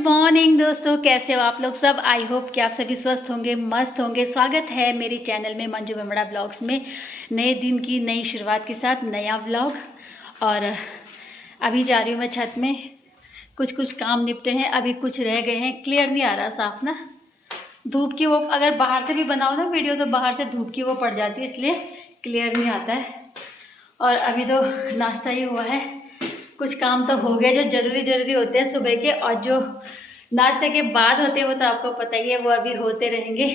Morning दोस्तों, कैसे हो आप लोग सब। आई होप कि आप सभी स्वस्थ होंगे, मस्त होंगे। स्वागत है मेरे चैनल में मंजू बेमड़ा ब्लॉग्स में नए दिन की नई शुरुआत के साथ नया व्लॉग। और अभी जा रही हूँ मैं छत में, कुछ काम निपटे हैं, अभी कुछ रह गए हैं। क्लियर नहीं आ रहा साफ ना, धूप की वो अगर बाहर से भी बनाओ ना वीडियो तो बाहर से धूप की वो पड़ जाती है, इसलिए क्लियर नहीं आता है। और अभी तो नाश्ता ही हुआ है, कुछ काम तो हो गए जो ज़रूरी होते हैं सुबह के, और जो नाश्ते के बाद होते हैं वो तो आपको पता ही है, वो अभी होते रहेंगे।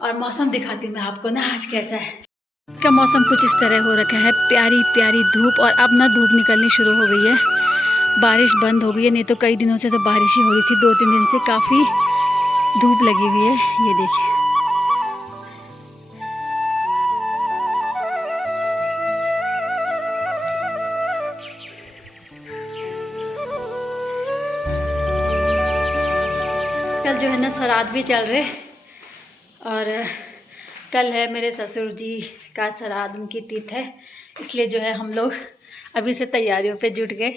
और मौसम दिखाती हूँ मैं आपको ना आज कैसा है। का मौसम कुछ इस तरह हो रखा है, प्यारी प्यारी धूप। और अब ना धूप निकलनी शुरू हो गई है, बारिश बंद हो गई है। नहीं तो कई दिनों से तो बारिश ही हो रही थी, 2-3 दिन से काफ़ी धूप लगी हुई है। ये देखिए, कल जो है ना श्राद्ध भी चल रहे, और कल है मेरे ससुर जी का श्राद्ध, उनकी तिथि है, इसलिए जो है हम लोग अभी से तैयारियों पे जुट गए।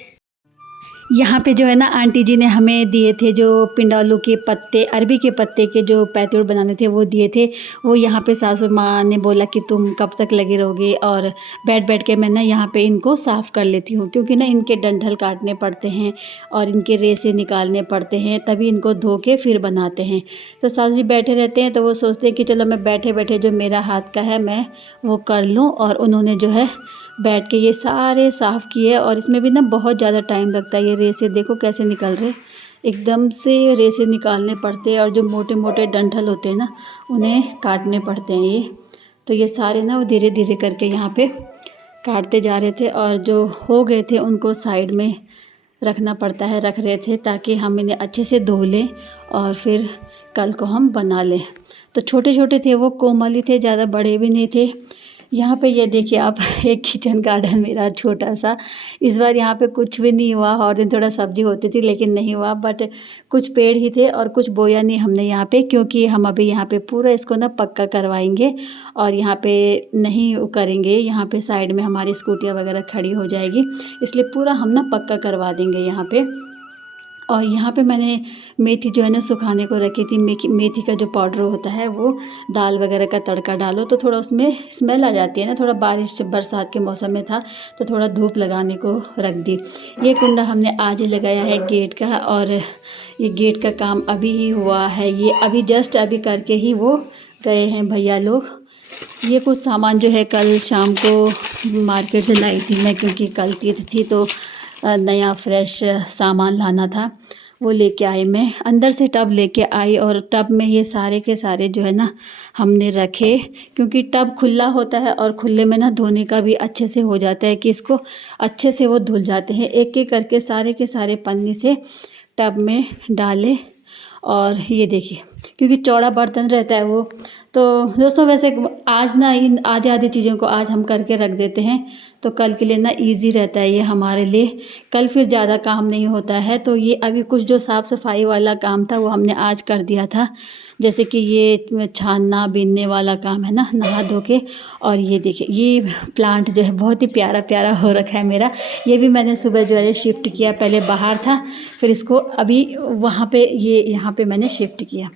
यहाँ पे जो है ना आंटी जी ने हमें दिए थे जो पिंडालू के पत्ते, अरबी के पत्ते के जो पैतूर बनाने थे वो दिए थे। वो यहाँ पे सासू माँ ने बोला कि तुम कब तक लगे रहोगे, और बैठ बैठ के मैं ना यहाँ पे इनको साफ़ कर लेती हूँ, क्योंकि ना इनके डंठल काटने पड़ते हैं और इनके रेसे निकालने पड़ते हैं, तभी इनको धो के फिर बनाते हैं। तो सासू जी बैठे रहते हैं तो वो सोचते हैं कि चलो मैं बैठे बैठे जो मेरा हाथ का है मैं वो कर लूँ। और उन्होंने जो है बैठ के ये सारे साफ़ किए, और इसमें भी ना बहुत ज़्यादा टाइम लगता है। ये रेसे देखो कैसे निकल रहे, एकदम से रेसे निकालने पड़ते हैं, और जो मोटे मोटे डंठल होते हैं ना उन्हें काटने पड़ते हैं। ये तो ये सारे ना वो धीरे धीरे करके यहाँ पे काटते जा रहे थे, और जो हो गए थे उनको साइड में रखना पड़ता है, रख रहे थे ताकि हम इन्हें अच्छे से धो लें और फिर कल को हम बना लें। तो छोटे छोटे थे वो, कोमल ही थे, ज़्यादा बड़े भी नहीं थे। यहाँ पे ये देखिए आप, एक किचन गार्डन मेरा छोटा सा। इस बार यहाँ पे कुछ भी नहीं हुआ, और दिन थोड़ा सब्जी होती थी लेकिन नहीं हुआ, बट कुछ पेड़ ही थे और कुछ बोया नहीं हमने यहाँ पे, क्योंकि हम अभी यहाँ पे पूरा इसको ना पक्का करवाएंगे और यहाँ पे नहीं करेंगे। यहाँ पे साइड में हमारी स्कूटियाँ वगैरह खड़ी हो जाएगी, इसलिए पूरा हम ना पक्का करवा देंगे यहाँ पे। और यहाँ पे मैंने मेथी जो है ना सुखाने को रखी थी। मेथी का जो पाउडर होता है वो दाल वगैरह का तड़का डालो तो थोड़ा उसमें स्मेल आ जाती है ना। थोड़ा बारिश बरसात के मौसम में था तो थोड़ा धूप लगाने को रख दी। ये कुंडा हमने आज ही लगाया है गेट का, और ये गेट का काम अभी ही हुआ है। ये अभी जस्ट अभी करके ही वो गए हैं भैया लोग। ये कुछ सामान जो है कल शाम को मार्केट से लाई थी मैं, क्योंकि कल तीथ थी तो नया फ्रेश सामान लाना था, वो लेके आई मैं। अंदर से टब लेके आई, और टब में ये सारे के सारे जो है ना हमने रखे, क्योंकि टब खुला होता है और खुले में ना धोने का भी अच्छे से हो जाता है कि इसको अच्छे से वो धुल जाते हैं। एक एक करके सारे के सारे पन्नी से टब में डाले। और ये देखिए, क्योंकि चौड़ा बर्तन रहता है वो, तो दोस्तों वैसे आज ना इन आधे आधे चीज़ों को आज हम करके रख देते हैं तो कल के लिए ना इजी रहता है ये हमारे लिए। कल फिर ज़्यादा काम नहीं होता है। तो ये अभी कुछ जो साफ़ सफाई वाला काम था वो हमने आज कर दिया था, जैसे कि ये छानना बीनने वाला काम है ना, नहा धो के। और ये देखिए, ये प्लांट जो है बहुत ही प्यारा प्यारा हो रखा है मेरा। ये भी मैंने सुबह जो है शिफ्ट किया, पहले बाहर था फिर इसको अभी वहाँ पे ये यहाँ पे मैंने शिफ्ट किया।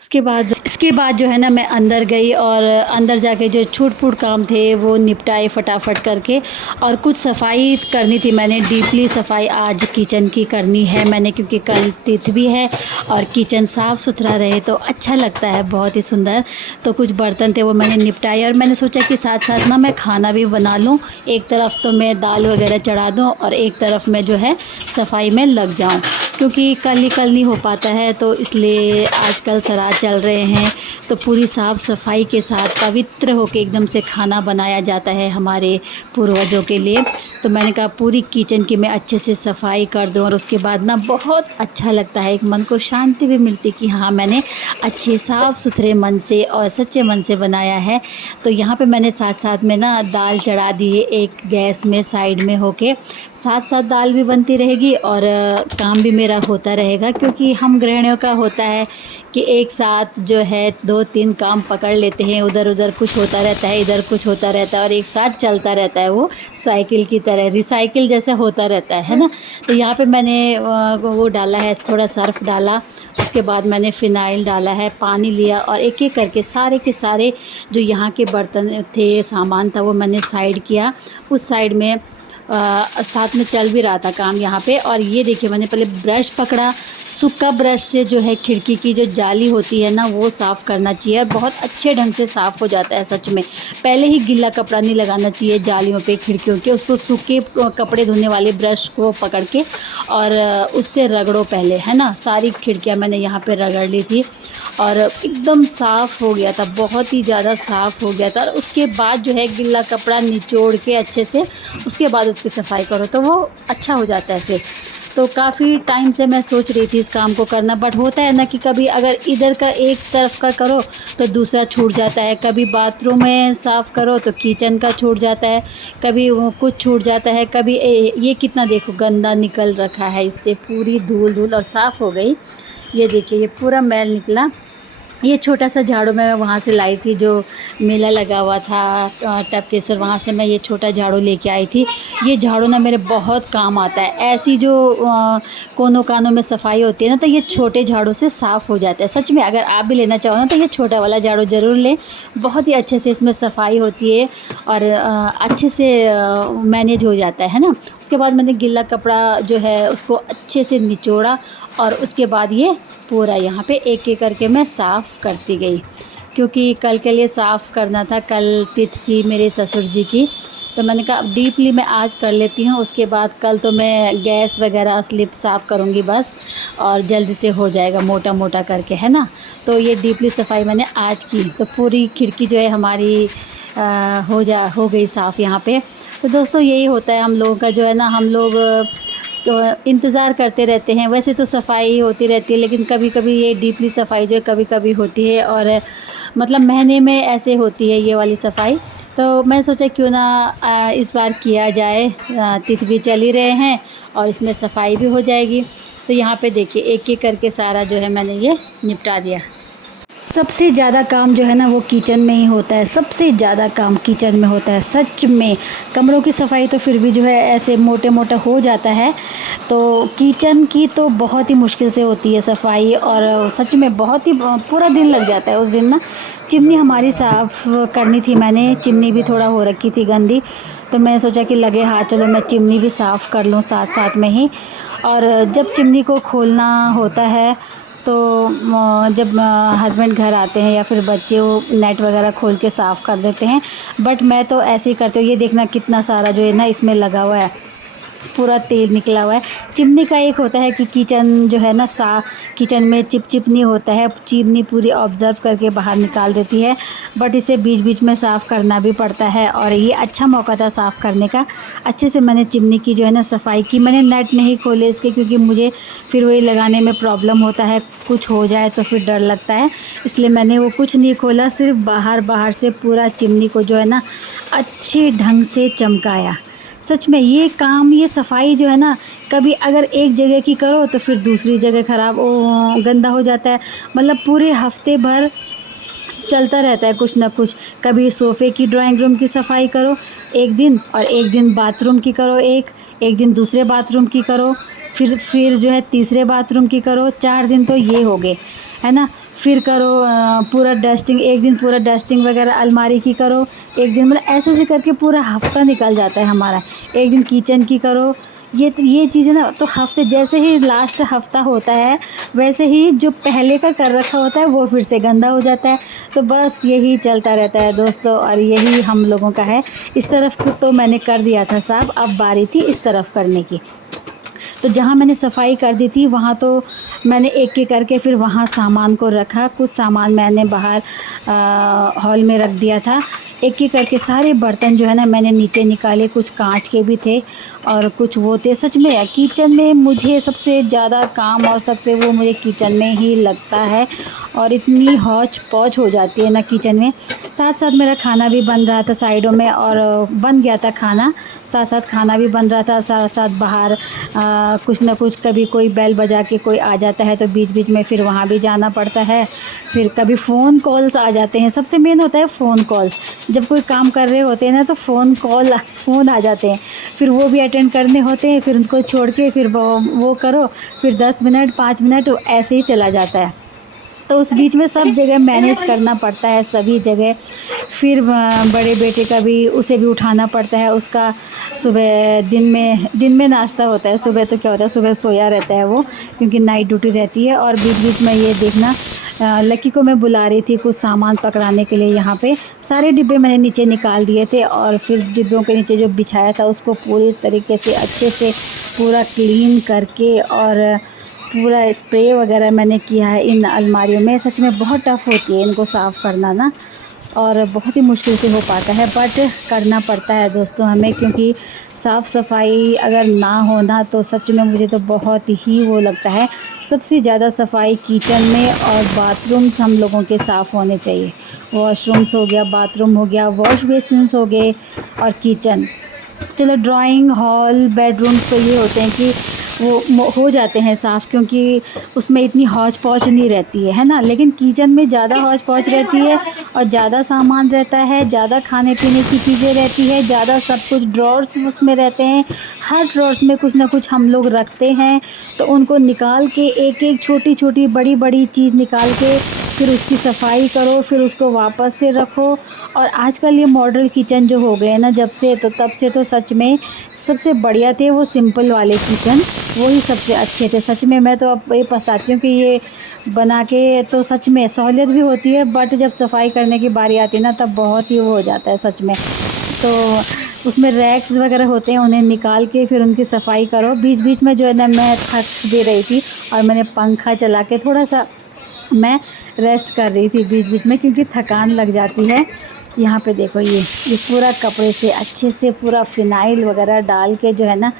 इसके बाद जो है ना मैं अंदर गई, और अंदर जाके जो छूट फूट काम थे वो निपटाए फटाफट करके। और कुछ सफाई करनी थी मैंने, डीपली सफाई आज किचन की करनी है मैंने, क्योंकि कल तिथि भी है और किचन साफ़ सुथरा रहे तो अच्छा लगता है, बहुत ही सुंदर। तो कुछ बर्तन थे वो मैंने निपटाए, और मैंने सोचा कि साथ साथ ना मैं खाना भी बना लूँ। एक तरफ तो मैं दाल वगैरह चढ़ा दूँ और एक तरफ मैं जो है सफाई में लग जाऊँ, क्योंकि कल नहीं हो पाता है। तो इसलिए आजकल श्राद्ध चल रहे हैं तो पूरी साफ़ सफाई के साथ पवित्र होकर एकदम से खाना बनाया जाता है हमारे पूर्वजों के लिए। तो मैंने कहा पूरी किचन की मैं अच्छे से सफाई कर दूं, और उसके बाद ना बहुत अच्छा लगता है, एक मन को शांति भी मिलती कि हाँ मैंने अच्छे साफ़ सुथरे मन से और सच्चे मन से बनाया है। तो यहाँ पे मैंने साथ साथ में ना दाल चढ़ा दी है, एक गैस में साइड में होके, साथ साथ दाल भी बनती रहेगी और काम भी मेरा होता रहेगा। क्योंकि हम गृहिणियों का होता है कि एक साथ जो है 2-3 काम पकड़ लेते हैं, उधर उधर कुछ होता रहता है, इधर कुछ होता रहता है, और एक साथ चलता रहता है वो साइकिल की तरह। तरह है, रिसाइकिल जैसे होता रहता है ना। तो यहाँ पे मैंने वो डाला है, थोड़ा सर्फ डाला, उसके बाद मैंने फ़िनाइल डाला है, पानी लिया और एक एक करके सारे के सारे जो यहाँ के बर्तन थे, सामान था, वो मैंने साइड किया। उस साइड में साथ में चल भी रहा था काम यहाँ पे। और ये देखिए मैंने पहले ब्रश पकड़ा, सूखा ब्रश से जो है खिड़की की जो जाली होती है ना वो साफ़ करना चाहिए, और बहुत अच्छे ढंग से साफ़ हो जाता है सच में। पहले ही गीला कपड़ा नहीं लगाना चाहिए जालियों पे, खिड़कियों के, उसको सूखे कपड़े धोने वाले ब्रश को पकड़ के और उससे रगड़ो पहले, है ना। सारी खिड़कियाँ मैंने यहाँ पे रगड़ ली थी और एकदम साफ़ हो गया था, बहुत ही ज़्यादा साफ़ हो गया था। और उसके बाद जो है गीला कपड़ा निचोड़ के अच्छे से उसके बाद उसकी सफाई करो तो वो अच्छा हो जाता है फिर। तो काफ़ी टाइम से मैं सोच रही थी इस काम को करना, बट होता है ना कि कभी अगर इधर का एक तरफ का करो तो दूसरा छूट जाता है, कभी बाथरूम में साफ़ करो तो किचन का छूट जाता है, कभी वो कुछ छूट जाता है, कभी ये कितना देखो गंदा निकल रखा है, इससे पूरी धूल धूल और साफ़ हो गई। ये देखिए ये पूरा मैल निकला। ये छोटा सा झाड़ू मैं वहाँ से लाई थी, जो मेला लगा हुआ था टपकेसर, वहाँ से मैं ये छोटा झाड़ू लेके आई थी। ये झाड़ू ना मेरे बहुत काम आता है। ऐसी जो कोनों कानों में सफाई होती है ना, तो ये छोटे झाड़ू से साफ़ हो जाता है सच में। अगर आप भी लेना चाहो ना तो ये छोटा वाला झाड़ू ज़रूर लें, बहुत ही अच्छे से इसमें सफाई होती है और अच्छे से मैनेज हो जाता है ना। उसके बाद मैंने गीला कपड़ा जो है उसको अच्छे से निचोड़ा और उसके बाद ये पूरा यहाँ पे एक एक करके मैं साफ़ करती गई, क्योंकि कल के लिए साफ़ करना था। कल तिथि थी मेरे ससुर जी की, तो मैंने कहा अब डीपली मैं आज कर लेती हूँ, उसके बाद कल तो मैं गैस वगैरह स्लिप साफ़ करूँगी बस, और जल्दी से हो जाएगा मोटा मोटा करके, है ना। तो ये डीपली सफाई मैंने आज की, तो पूरी खिड़की जो है हमारी हो गई साफ़ यहाँ पे। तो दोस्तों यही होता है हम लोगों का, जो है ना, हम लोग इंतज़ार करते रहते हैं। वैसे तो सफाई होती रहती है, लेकिन कभी कभी ये डीपली सफाई जो है कभी कभी होती है, और मतलब महीने में ऐसे होती है ये वाली सफाई। तो मैं सोचा क्यों ना इस बार किया जाए, तिथि भी चल ही रहे हैं और इसमें सफाई भी हो जाएगी। तो यहाँ पे देखिए एक एक करके सारा जो है मैंने ये निपटा दिया। सबसे ज़्यादा काम जो है ना वो किचन में ही होता है, सबसे ज़्यादा काम किचन में होता है सच में। कमरों की सफाई तो फिर भी जो है ऐसे मोटे मोटा हो जाता है, तो किचन की तो बहुत ही मुश्किल से होती है सफाई, और सच में बहुत ही पूरा दिन लग जाता है उस दिन ना। चिमनी हमारी साफ़ करनी थी, मैंने चिमनी भी थोड़ा हो रखी थी गंदी, तो मैंने सोचा कि लगे हाथ चलो मैं चिमनी भी साफ़ कर लूँ साथ साथ में ही। और जब चिमनी को खोलना होता है तो जब हस्बैंड घर आते हैं या फिर बच्चे वो नेट वगैरह खोल के साफ़ कर देते हैं, बट मैं तो ऐसे ही करती हूँ। ये देखना कितना सारा जो है ना इसमें लगा हुआ है, पूरा तेल निकला हुआ है। चिमनी का एक होता है कि किचन जो है ना किचन में चिपचिप नहीं होता है, चिमनी पूरी ऑब्ज़र्व करके बाहर निकाल देती है, बट इसे बीच बीच में साफ़ करना भी पड़ता है, और ये अच्छा मौका था साफ़ करने का। अच्छे से मैंने चिमनी की जो है ना सफाई की। मैंने नेट नहीं खोले इसके, क्योंकि मुझे फिर वही लगाने में प्रॉब्लम होता है, कुछ हो जाए तो फिर डर लगता है, इसलिए मैंने वो कुछ नहीं खोला, सिर्फ बाहर से पूरा चिमनी को जो है ना अच्छे ढंग से चमकाया। सच में ये काम, ये सफाई जो है ना, कभी अगर एक जगह की करो तो फिर दूसरी जगह ख़राब गंदा हो जाता है। मतलब पूरे हफ्ते भर चलता रहता है कुछ ना कुछ। कभी सोफ़े की ड्राइंग रूम की सफाई करो एक दिन, और एक दिन बाथरूम की करो, एक दिन दूसरे बाथरूम की करो, फिर जो है तीसरे बाथरूम की करो। 4 दिन तो ये हो गए, है ना। फिर करो पूरा डस्टिंग, एक दिन पूरा डस्टिंग वगैरह अलमारी की करो, एक दिन, मतलब ऐसे करके पूरा हफ्ता निकल जाता है हमारा। एक दिन किचन की करो, ये चीज़ें ना, तो हफ्ते जैसे ही लास्ट हफ्ता होता है वैसे ही जो पहले का कर रखा होता है वो फिर से गंदा हो जाता है। तो बस यही चलता रहता है दोस्तों, और यही हम लोगों का है। इस तरफ तो मैंने कर दिया था साफ, अब बारी थी इस तरफ करने की। तो जहाँ मैंने सफाई कर दी थी वहाँ तो मैंने एक एक करके फिर वहाँ सामान को रखा। कुछ सामान मैंने बाहर हॉल में रख दिया था। एक एक करके सारे बर्तन जो है ना मैंने नीचे निकाले, कुछ कांच के भी थे और कुछ वो थे। सच में किचन में मुझे सबसे ज़्यादा काम और सबसे वो मुझे किचन में ही लगता है, और इतनी हौच पौच हो जाती है ना किचन में। साथ साथ मेरा खाना भी बन रहा था साइडों में, और बन गया था खाना, साथ साथ खाना भी बन रहा था, साथ साथ बाहर कुछ ना कुछ, कभी कोई बेल बजा के कोई आ जाता है तो बीच बीच में फिर वहाँ भी जाना पड़ता है। फिर कभी फ़ोन कॉल्स आ जाते हैं, सबसे मेन होता है फ़ोन कॉल्स। जब कोई काम कर रहे होते हैं ना तो फ़ोन आ जाते हैं, फिर वो भी अटेंड करने होते हैं, फिर उनको छोड़ के फिर वो करो, फिर 10 मिनट 5 मिनट ऐसे ही चला जाता है। तो उस बीच में सब जगह मैनेज करना पड़ता है, सभी जगह। फिर बड़े बेटे का भी, उसे भी उठाना पड़ता है, उसका सुबह दिन में नाश्ता होता है। सुबह तो क्या होता है, सुबह सोया रहता है वो, क्योंकि नाइट ड्यूटी रहती है। और बीच बीच में ये देखना, लकी को मैं बुला रही थी कुछ सामान पकड़ाने के लिए। यहाँ पे सारे डिब्बे मैंने नीचे निकाल दिए थे, और फिर डिब्बों के नीचे जो बिछाया था उसको पूरी तरीके से अच्छे से पूरा क्लीन करके, और पूरा स्प्रे वगैरह मैंने किया है इन अलमारियों में। सच में बहुत टफ़ होती है इनको साफ़ करना ना, और बहुत ही मुश्किल से हो पाता है, बट करना पड़ता है दोस्तों हमें, क्योंकि साफ़ सफाई अगर ना हो ना तो सच में मुझे तो बहुत ही वो लगता है। सबसे ज़्यादा सफाई किचन में और बाथरूम्स हम लोगों के साफ़ होने चाहिए। वॉशरूम्स हो गया, बाथरूम हो गया, वॉश बेसिन्स हो गए, और किचन। चलो ड्राइंग हॉल, बेडरूम्स तो ये होते हैं कि वो हो जाते हैं साफ़, क्योंकि उसमें इतनी हौच पौच नहीं रहती है ना। लेकिन किचन में ज़्यादा हौच पौच रहती है, और ज़्यादा सामान रहता है, ज़्यादा खाने पीने की चीज़ें रहती है, ज़्यादा सब कुछ ड्रॉर्स उसमें रहते हैं। हर ड्रॉर्स में कुछ ना कुछ हम लोग रखते हैं, तो उनको निकाल के एक एक छोटी छोटी बड़ी बड़ी चीज़ निकाल के फिर उसकी सफाई करो, फिर उसको वापस से रखो। और आजकल ये मॉडल किचन जो हो गए हैं ना जब से, तो तब से तो सच में सबसे बढ़िया थे वो सिंपल वाले किचन, वही सबसे अच्छे थे। सच में मैं तो अब ये पछताती हूँ कि ये बना के, तो सच में सहूलियत भी होती है, बट जब सफाई करने की बारी आती है ना तब बहुत ही वो हो जाता है सच में। तो उसमें रैक्स वगैरह होते हैं, उन्हें निकाल के फिर उनकी सफाई करो। बीच बीच में जो है ना मैं थक भी रही थी, और मैंने पंखा चला के थोड़ा सा मैं रेस्ट कर रही थी बीच बीच में, क्योंकि थकान लग जाती है। यहाँ पे देखो, ये पूरा कपड़े से अच्छे से पूरा फिनाइल वगैरह डाल के जो है ना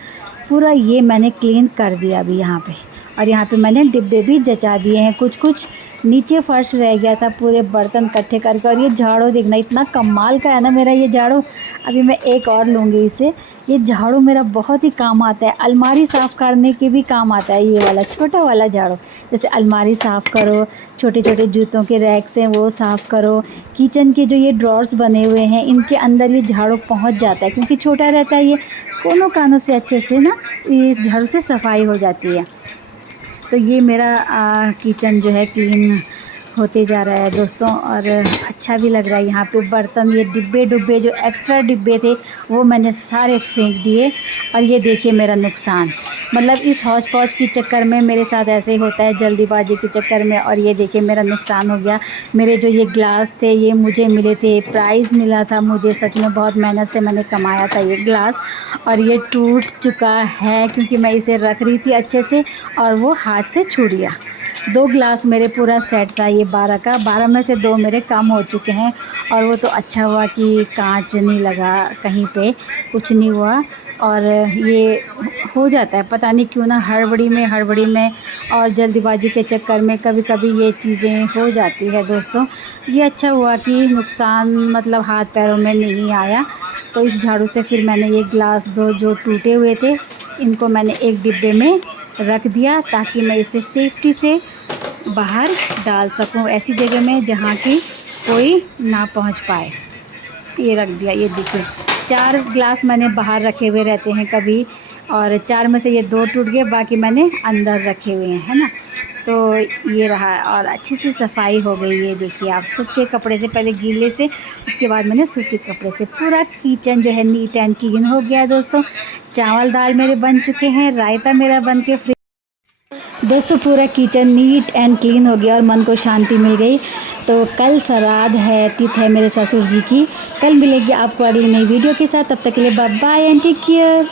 पूरा ये मैंने क्लीन कर दिया अभी यहाँ पे। और यहाँ पे मैंने डिब्बे भी जचा दिए हैं, कुछ कुछ नीचे फर्श रह गया था पूरे बर्तन इकट्ठे करके। और ये झाड़ू देखना, इतना कमाल का है ना मेरा ये झाड़ू। अभी मैं एक और लूँगी इसे। ये झाड़ू मेरा बहुत ही काम आता है, अलमारी साफ़ करने के भी काम आता है ये वाला छोटा वाला झाड़ू। जैसे अलमारी साफ़ करो, छोटे छोटे जूतों के रैक्स हैं वो साफ़ करो, किचन के जो ये ड्रॉर्स बने हुए हैं इनके अंदर ये झाड़ू पहुँच जाता है, क्योंकि छोटा रहता है ये, कोनों कानों से अच्छे से ना इस झाड़ू से सफाई हो जाती है। तो ये मेरा किचन जो है क्लीन होते जा रहा है दोस्तों, और अच्छा भी लग रहा है। यहाँ पे बर्तन, ये डिब्बे जो एक्स्ट्रा डिब्बे थे वो मैंने सारे फेंक दिए। और ये देखिए मेरा नुकसान, मतलब इस हौच पौच के चक्कर में मेरे साथ ऐसे ही होता है, जल्दीबाजी के चक्कर में। और ये देखिए मेरा नुकसान हो गया। मेरे जो ये ग्लास थे ये मुझे मिले थे, प्राइज़ मिला था मुझे, सच में बहुत मेहनत से मैंने कमाया था ये ग्लास, और ये टूट चुका है क्योंकि मैं इसे रख रही थी अच्छे से और वो हाथ से छूट गया। 2 ग्लास मेरे पूरा सेट था ये 12 का, 12 में से 2 मेरे कम हो चुके हैं। और वो तो अच्छा हुआ कि कांच नहीं लगा कहीं पे, कुछ नहीं हुआ। और ये हो जाता है, पता नहीं क्यों ना, हड़बड़ी में और जल्दबाजी के चक्कर में कभी कभी ये चीज़ें हो जाती है दोस्तों। ये अच्छा हुआ कि नुकसान मतलब हाथ पैरों में नहीं आया। तो इस झाड़ू से फिर मैंने ये ग्लास 2 जो टूटे हुए थे इनको मैंने एक डिब्बे में रख दिया, ताकि मैं इसे सेफ्टी से बाहर डाल सकूं, ऐसी जगह में जहां कि कोई ना पहुंच पाए। ये रख दिया। ये देखिए 4 ग्लास मैंने बाहर रखे हुए रहते हैं कभी, और 4 में से ये 2 टूट गए, बाकी मैंने अंदर रखे हुए हैं, है ना। तो ये रहा, और अच्छी सी सफाई हो गई। ये देखिए आप, सूखे कपड़े से, पहले गीले से, उसके बाद मैंने सूखे कपड़े से पूरा किचन जो है नीट एंड क्लीन हो गया दोस्तों। चावल दाल मेरे बन चुके हैं, रायता मेरा बन के दोस्तों पूरा किचन नीट एंड क्लीन हो गया और मन को शांति मिल गई। तो कल श्राद्ध है, तिथि है मेरे ससुर जी की। कल मिलेगी आपको अगली नई वीडियो के साथ, तब तक के लिए bye bye and take care.